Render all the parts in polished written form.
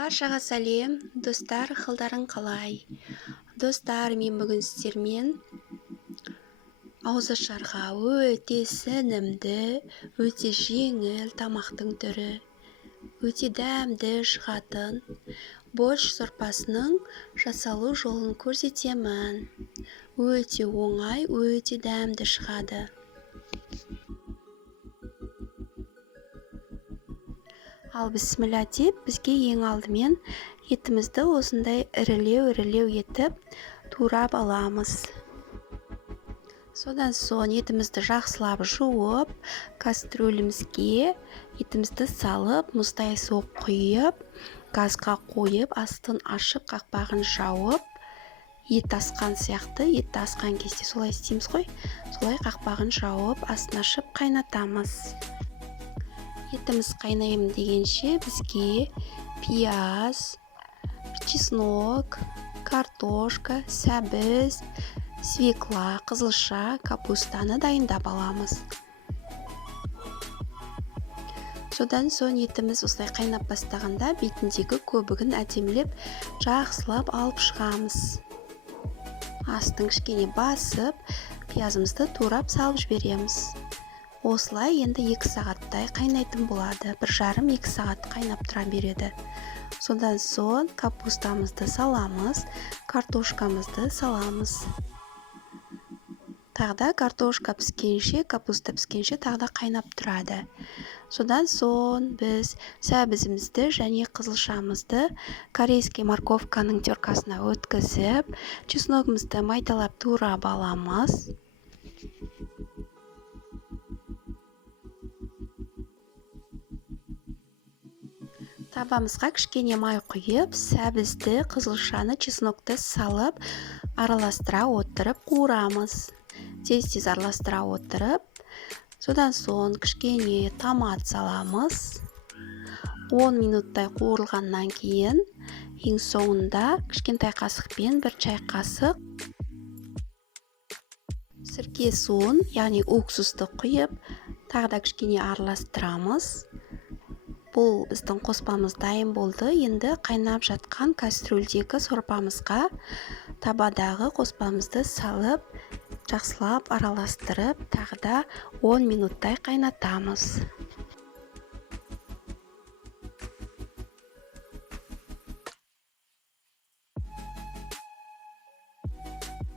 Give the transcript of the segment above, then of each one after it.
Баршаға сәлем, достар, қалдарың қалай? Достар, мен бүгін сіздермен ауызашарға өте сіңімді, өте жеңіл тамақтың түрі, өте дәмді шығатын борщ сорпасының жасалу жолын көрсетемін. Өте оңай, өте дәмді шығады. Ал бісміллә деп, бізге ең алдымен етімізді осындай ірілеу етіп турап аламыз. Содан соң етімізді жақсылап жуып, кастрөлімізге етімізді салып, мұздай су құйып, газға қойып, астын ашып, қақпағын жауып, ет асқан сияқты, ет асқан кезде солай істейміз ғой, солай қақпағын жауып, астын ашып қайнатамыз. Етіміз қайнайым дегенше бізге пияз, чеснок, картошка, сәбіз, свекла, қызылша, капустаны дайындап аламыз. Содан соң етіміз осылай қайнап бастағанда бетіндегі көбігін әдемілеп жақсылап алып шығамыз. Астын кішкене басып, пиязымызды турап салып жібереміз. Осылай енді 2 сағаттай қайнайтын болады. 1,5-2 сағат қайнап тұра береді. Содан соң капустамызды саламыз, картошкамызды саламыз. Тағда картошка піскенше, капуста піскенше тағда қайнап тұрады. Содан соң біз сәбізімізді және қызылшамызды корейский морковканың теркасына өткізіп, чесногымызды майталап турап аламыз. Табамызға кішкене май құйып, сәбізді, қызылшаны, чеснокты салып, араластыра отырып қуырамыз. Тез-тез араластыра отырып, содан соң кішкене томат саламыз. 10 минуттай қуырылғаннан кейін, ең соңында кішкентай қасықпен 1 чай қасық сірке суын, яғни уксусты құйып, тағы да кішкене араластырамыз. Бұл біздің қоспамыз дайын болды. Енді қайнап жатқан кастрөлдегі сорпамызға табадағы қоспамызды салып, жақсылап араластырып, тағы да 10 минуттай қайнатамыз.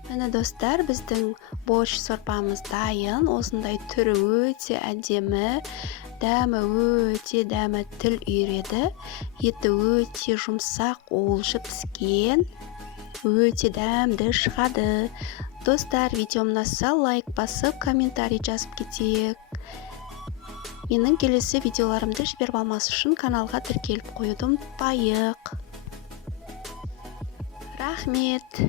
Міне достар, біздің борщ сорпамыз дайын. Осындай түрі өте әдемі, дәмі өте дәмі тіл үйреді. Еті өте жұмсақ, олжы піскен, өте дәмді шығады. Достар, видеом ұнаса лайк басып, комментарий жазып кетейік. Менің келесі видеоларымды жіберіп алмас үшін каналға тіркеліп қоюды ұмытпайық. Рахмет.